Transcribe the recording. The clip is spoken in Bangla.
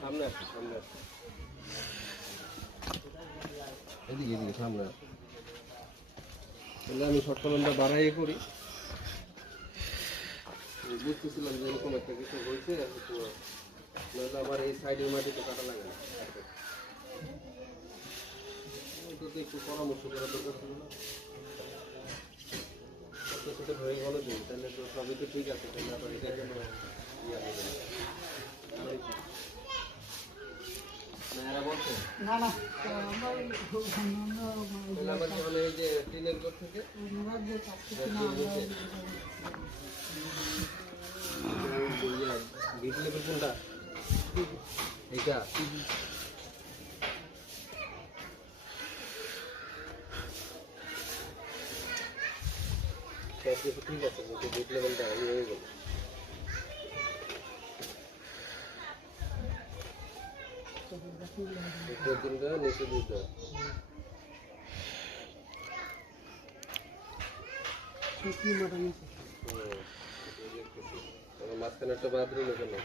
সামনে আসো, সামনে আসো। এদিকে এদিকে সামনে আসো। তাহলে আমি শর্ট কলমটা বাড়াই করি। বুঝতেছিলাম যে এরকম একটা কিছু হয়েছে, তো নাহলে আমার এই সাইডের মাটিতে কাটা লাগে না। তো একটু পরামর্শ করা দরকার ছিল না? সেটা হয়ে গেল দিন, তাহলে তো সবই তো ঠিক আছে, তাহলে আবার এটা কেন ইয়া হবে না? না এরা বলছে না না আমার তাহলে আমার তাহলে এই যে টিনের ঘর থেকে ভিট লেভেল কোনটা এইটা ঠিক আছে, ভিট লেভেলটা হয়ে গেল। তিনটা নিচে দুইটা, মাঝখানে একটা বাথরুম এখানে